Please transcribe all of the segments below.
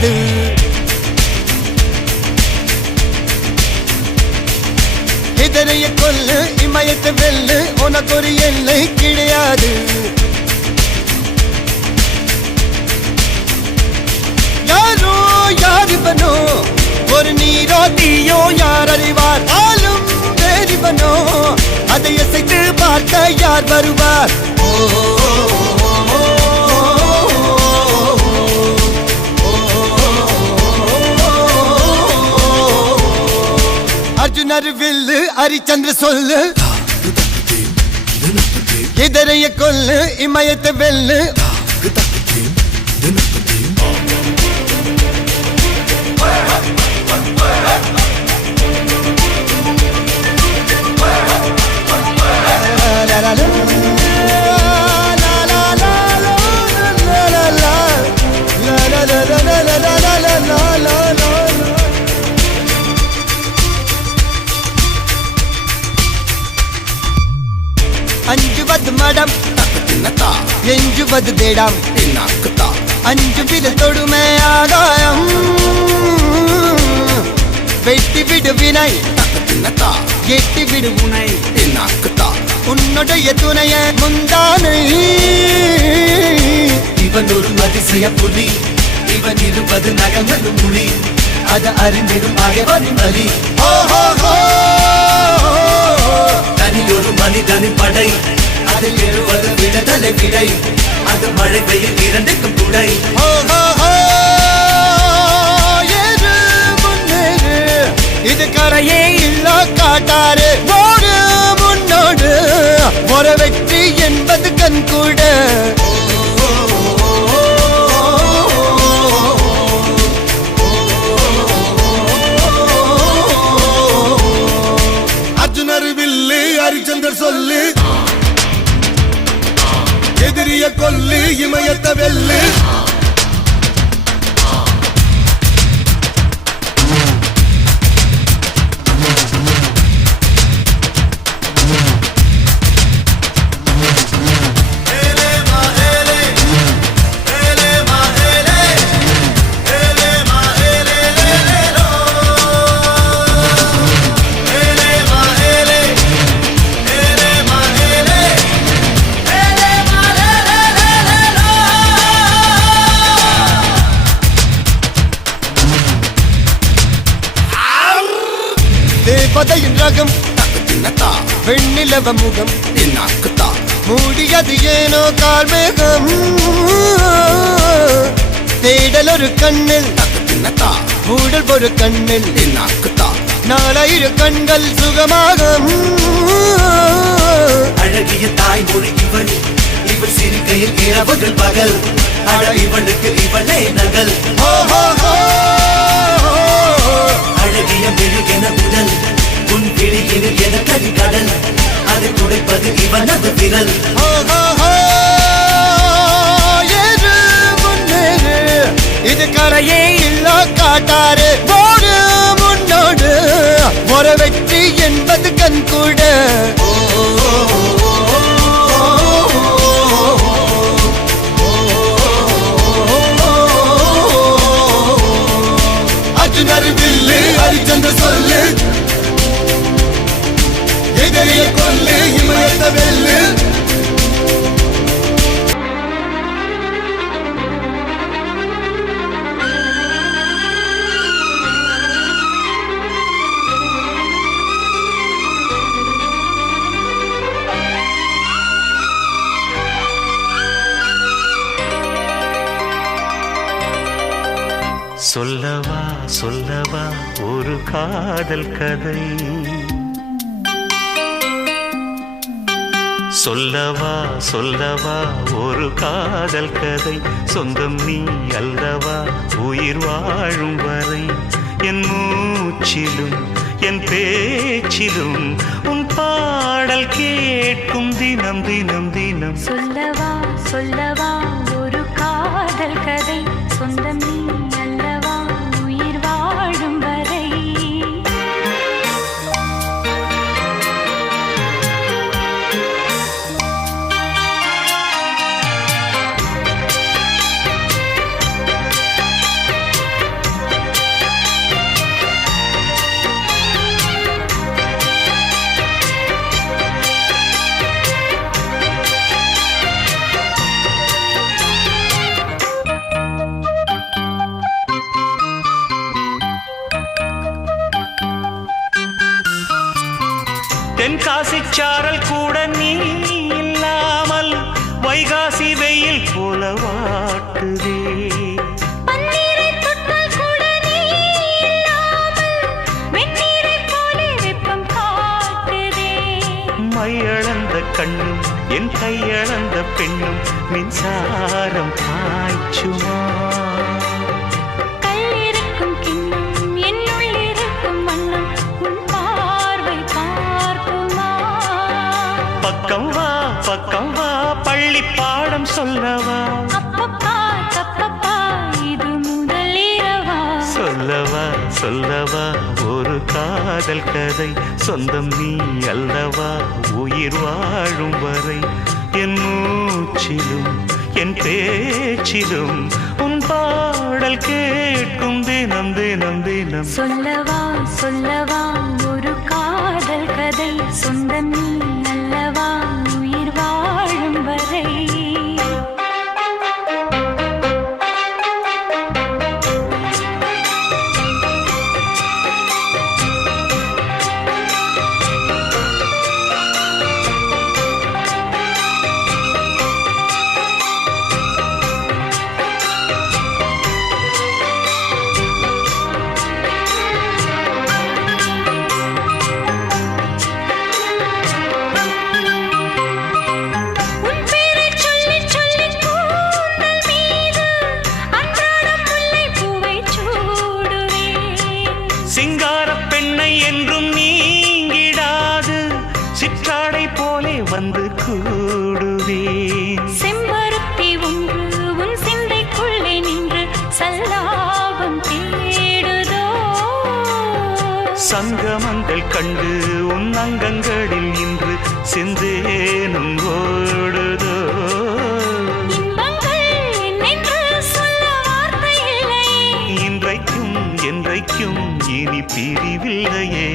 கிடையாது. எதிரைய கொல்லு இமயத்தை வெல்லு உனக்கு ஒரு எல்லை கிடையாது. யாரோ யாரிவனோ ஒரு நீரோ தீயோ யார் அறிவார். ஆளும் வேறிவனோ அதை இசைத்து பார்க்க யார் வருவார். அர்ஜுனர் வில்லு ஹரிச்சந்திர சொல்லு எதிரைய கொல்லு இமயத்தை வெல்லு. அஞ்சுவது மடம் எஞ்சுவது தேடம். அஞ்சு வித தொடுமை ஆகாயம் வெட்டி விடு வினை எட்டி விடு உனை. உன்னுடைய துணைய முந்தானை இவன் ஒரு அதிசய புலி. இவன் இருபது நகங்களும் மொழி. அது அறிந்திடும் ஆயவனின் வலி. தனியொரு மனிதனின் படை. அதில் எழுவது விடுதலை விடை. அது மழை பெய்யும் இரண்டுக்கும் துணை. இது கரையே இல்ல காட்டாரு ஓடு முன்னோடு ஒரு வெற்றி என்பது கண் கூட. அர்ஜுனர் வில்லு ஹரிச்சந்தர் சொல்லு எதிரிய கொல்லு இமயத்தை வெல்லு. தேவதையின் ரகம் வெண்ணிலவ முகம் மூடியது ஏனோ கார்மேகம். தேடல் ஒரு கண்ணில் மூடல் ஒரு கண்ணில் நாலாயிரு கண்கள் சுகமாகும். அழகிய தாய்மொழி இவள். இவள் சிரிக்கையில் இரவுகள் பகல். அழ இவளுக்கு இவளே நகல். அழகிய மெழுகென உடல். உன் விழியினில் என கரிகடல். அதை துடைப்பது இவனது விரல். இது கரையே இல்ல காட்டாரு ஓடு முன்னோடு ஒரு வெற்றி என்பது கண் கூட. அர்ஜுனர் வில்லு ஹரிச்சந்திர சொல்லு எதிரிய கொல்லு இமயத்தை வெல்லு. சொல்லவா சொல்லவா ஒரு காதல் கதை. சொல்லவா சொல்லவா ஒரு காதல் கதை. சொந்தம் நீ அல்லவா உயிர் வாழும் வரை. என் மூச்சிலும் என் பேச்சிலும் உன் பாடல் கேட்கும் தினம் தினம் தினம். சொல்லவா சொல்லவா ஒரு காதல் கதை. சொந்தம் நீ அல்லவா உயிர் வாழும் வரை. தென்காசி சாரல் கூட நீ இல்லாமல் வைகாசி வெயில் போல வாட்டுதே. பன்னீரை தொட்டால் கூட நீ இல்லாமல் வெந்நீரை போல வெப்பம் காட்டுதே. மையளந்த கண்ணும் என் கையளந்த பெண்ணும் மின்சாரம் பாய்ச்சுமா. கல்லிருக்கும் கிண்ணம் என்னுள் இருக்கும் வண்ணம் உன் பார்வை பார்க்குமா. பக்கம் வா பள்ளி பாடம் சொல்லவா. அப்பப்பா தப்பப்பா இது முதல் இரவா. சொல்லவா ஒரு காதல் கதை சொந்தம் நீ அல்லவா உயிர் வாழும் வரை. என் மூச்சிலும் என் பேச்சிலும் உன் பாடல் கேட்கும் தினம் தினம் தினம். சொல்லவா ஒரு காதல் கதை சொந்தம் நீ அல்லவா உயிர் வாழும் வரை. சிங்கார பெண்ணை என்றும் நீங்கிடாது சிற்றாடை போலே வந்து கூடுவேன். செம்பருத்தி ஒன்று உன் சிந்தைக்குள்ளே நின்று சல்லாபம் தேடுதோ. சங்கமங்கள் கண்டு உன் அங்கங்களில் இன்று செந்தேனும் ஓடுதோ. என்றைக்கும் இனி பிரிவில்லையே.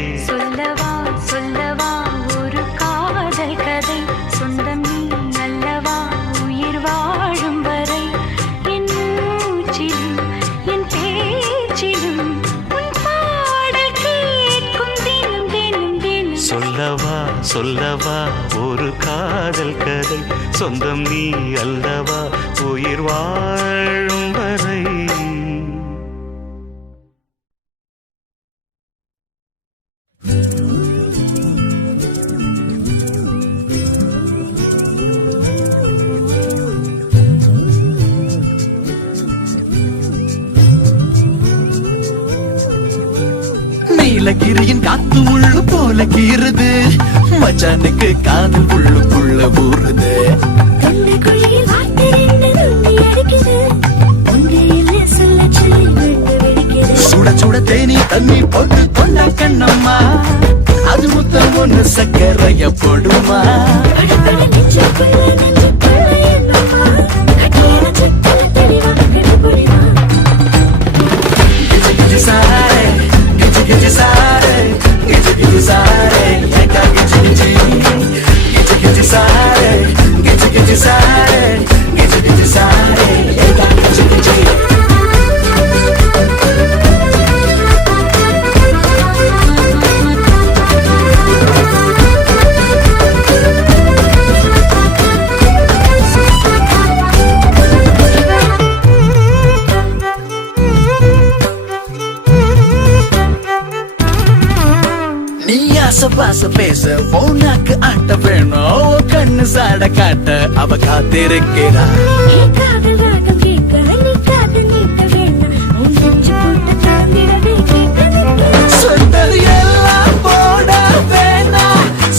சொல்லவா ஒரு காதல் கதை சொந்தம் நீ அல்லவா உயிர் வாழும் வரை. என் மூச்சிலும் என் பேச்சிலும் உன் பாடல் கேட்கும் தினம் தினம் தினம். சொல்லவா ஒரு காதல் கதை சொந்தம் நீ அல்லவா உயிர் வாழும் வரை. நீலகிரியின் காத்து முள்ளு போல கீறுது மச்சானுக்கு காதல் உள்ளுக்குள்ள ஊறுது. சுட சுட தேனி தண்ணி போட்டு கொண்ட கண்ணம்மா அது முத்தம் ஒண்ணு சக்கரைய போடுமா. பாச பேச போனாக்கு ஆட்ட வேணும் கண்ணு சாட காட்ட அவ காத்திருக்கிறா. சொந்தது எல்லாம் போட வேணா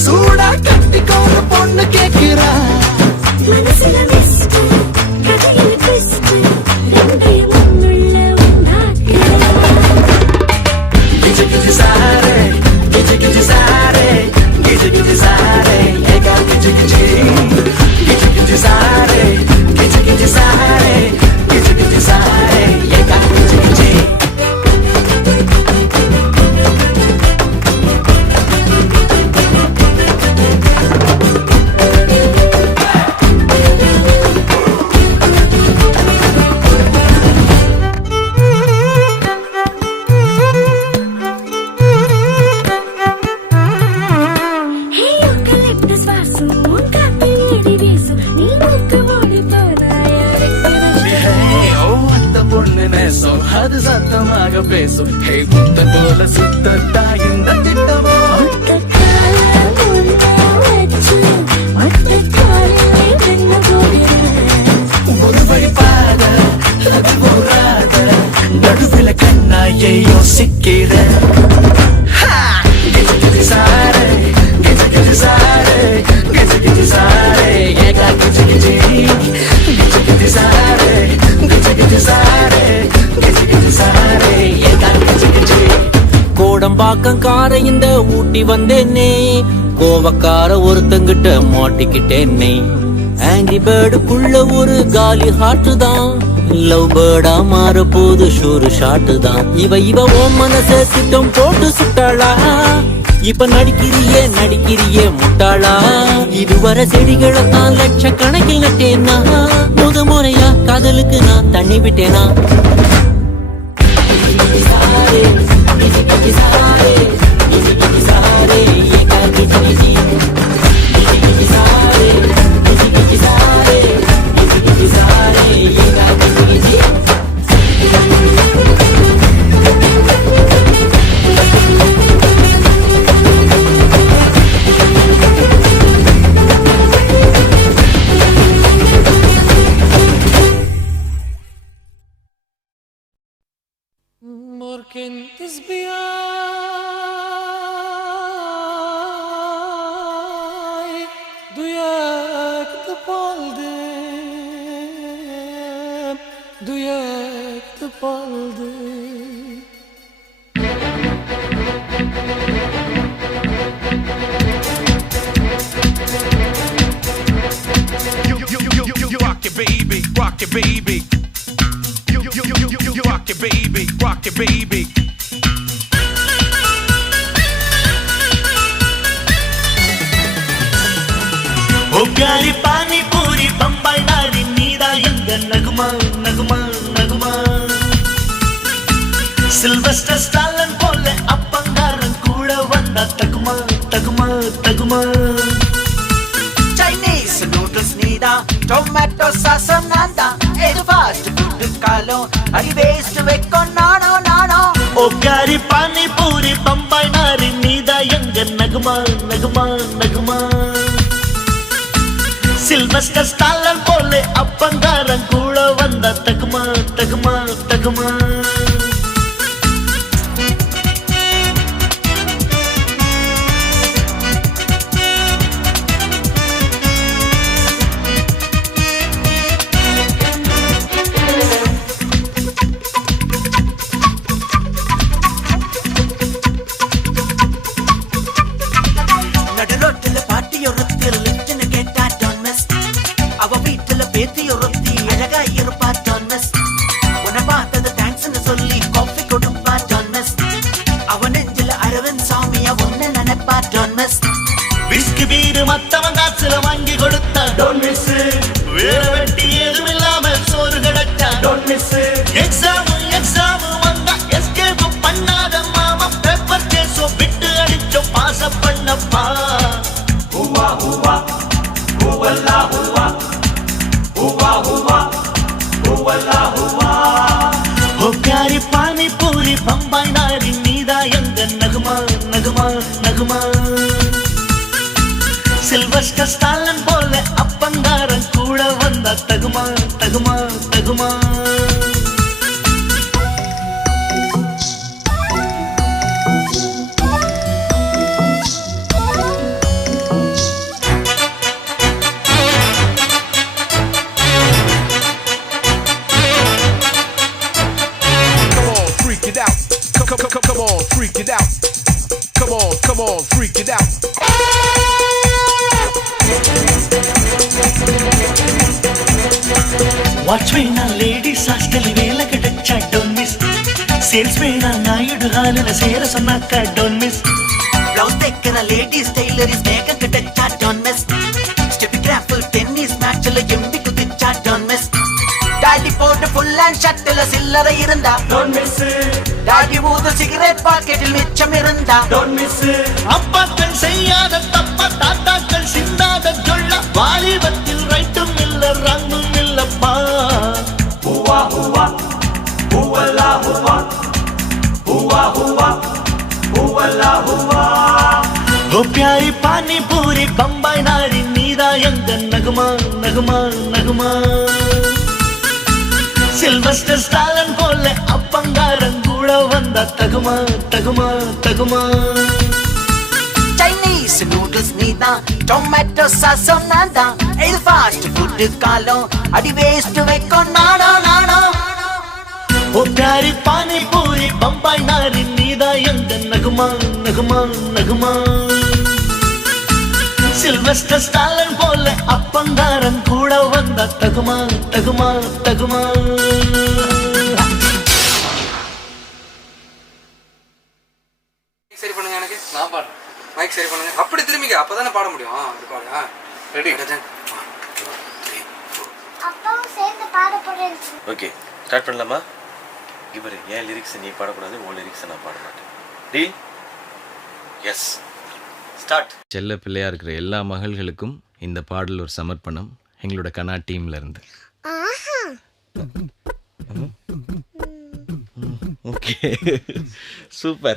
சூடா கட்டிக்கோங்க பொண்ணு கேட்கிறா. Sare, பாசம் ஹே முத்தன் போல சுத்தந்தா இந்த திட்டமோ ஒரு வழி பாத அது போராத நடுவில் கண்ணாயை யோசிக்கிற சாரே கிச்சு சாரே கிச்சு கிச்சு சாரே ஏகா கிச்சு கிச்சு கிச்சு கிச்சு சாரே கிச்சு கிச்சு சாரே கிச்சு கிச்சு சாரே ஏகா கிச்சு கிச்சு கோடம்பாக்கம் கார இந்த ஊட்டி வந்தேனே கோவக்கார ஒருத்தங்கிட்ட மாட்டிக்கிட்டேனே ஆங்கிரி பேர்டுக்குள்ள ஒரு காலி ஹார்ட் தான் லவ் பேர்டா மாற போது ஷூரு ஷாட்டு தான் இவ ஓ மனச சித்தம் போட்டு சுட்டாளா இப்ப நடிக்கிறியே முட்டாளா இதுவரை செடிகளை தான் லட்சக்கணக்கில் நட்டேனா முறையா காதலுக்கு நான் தண்ணி விட்டேனா Morkentes biai duyak da palde You rock it, baby, rock it, baby. You rock it, baby, rock it, baby. ओ प्यारी पानी पूरी बम्बई नारी नीदा इंग नगमा नगमा नगमा सिल्वेस्टर स्टालन போல அப்பங்காரன் கூட வந்தா தகுமா தகுமா தகுமா Chinese noodles நீதா tomato sauce நான்தா இது fast food காலம் அடி waste வைக்கும் நானோ ओ प्यारी पानी पूरी बम्बई नारी नीदा इंग नगमा नगमा नगमा सिल्वेस्टर स्टालन போல அப்பங்காரன் கூட வந்தா தகுமா தகுமா தகுமா விஸ்கி பீரு மத்தவன் காசுல வாங்கி கொடுத்தா டோன்ட் மிஸ் வேற வெட்டி ஏதும் இல்லாம சோறு கிடைச்சா டோன்ட் மிஸ் எக்ஸாம் வந்தா எஸ்கேப் பண்ணாத மாமா பேப்பர் கேஸோ விட்டு அடிச்சோ pass பண்ணப்பா Hua Hua ஹூவல்லா Hua Hua Hua ஹூவல்லா Hua ஓ प्यारी पानी पूरी बम्बई नारी நீதா எங்க நகுமா நகுமா நகுமா சில்வஸ்டர் ஸ்டாலன் போல அப்பங்காரன் கூட வந்தா தகுமா தகுமா தகுமா Come on, freak it out. Come on, freak it out. Come on, freak it out. Watchmen ladies hostel వేల కటచ్చా డోంట్ మిస్ సేల్స్ మేన నాయుడు హాలుల సేర సొన్నాక డోంట్ మిస్ బ్లౌజ్ దగ్గర లేడీస్ టైలరీస్ మేకం కటచ్చా డోంట్ మిస్ స్టెప్ గ్రాఫుల్ టెన్నిస్ మ్యాచ్ல எம்பி குதிச்சா டோன்ட் மிஸ் டாடி போட்டு ஃபுல் அண்ட் ஷர்ட்ல சில்லறை இருந்தா டோன்ட் மிஸ் டாடி ஊது சிகரெட் பாக்கெட்டில் மிச்சம் இருந்தா டோன்ட் மிஸ் அப்பாக்கள் செய்யாத தப்பா தாத்தாக்கள் சிந்தாத சொல்ல வாலிபத்தில் ரைட்டும் இல்ல ரங்கும் இல்லப்பா ஹூவா ஹூவா ஹூவல்லா ஹூவா ஓ பியாரி பானி பூரி பம்பாய் நாரி நீதா எங்க நகுமா நகுமா நகுமா சில்வஸ்டர் ஸ்டாலன் போல அப்பங்காரன் கூட வந்தா தகுமா தகுமா தகுமா சைனீஸ் நூடுல்ஸ் நீதான் டொமேட்டோ சாசம் நான் தான் இது ஃபாஸ்ட் ஃபுட் காலம் அடி வேஸ்ட் வைக்கும் நாடோ நாடோ ஓ பியாரி பானி பூரி பம்பாய் நாரி நீதா எங்க நகுமா நகுமா நகுமா சில்வஸ்டர் ஸ்டாலன் போல அப்பங்காரன் கூட வந்தா தகுமா தகுமா தகுமா சரி பண்ணுங்க எனக்கு நான் பாடுறேன் மைக் சரி பண்ணுங்க அப்படி திரும்பிக்க அப்பதானே பாட முடியும் அப்படி பாடு ரெடி அப்பாவும் சேர்ந்து பாட போறேன். ஓகே ஸ்டார்ட் பண்ணலாமா? இவர் ஏன் லிரிக்ஸ் நீ பாடக்கூடாது, உன் லிரிக்ஸை நான் பாட மாட்டேன். டீல்? S start. செல்ல பிள்ளையா இருக்கிற எல்லா மகள்களுக்கும் இந்த பாடல் ஒரு சமர்ப்பணம் எங்களோட கனா டீம்ல இருந்து. Okay super.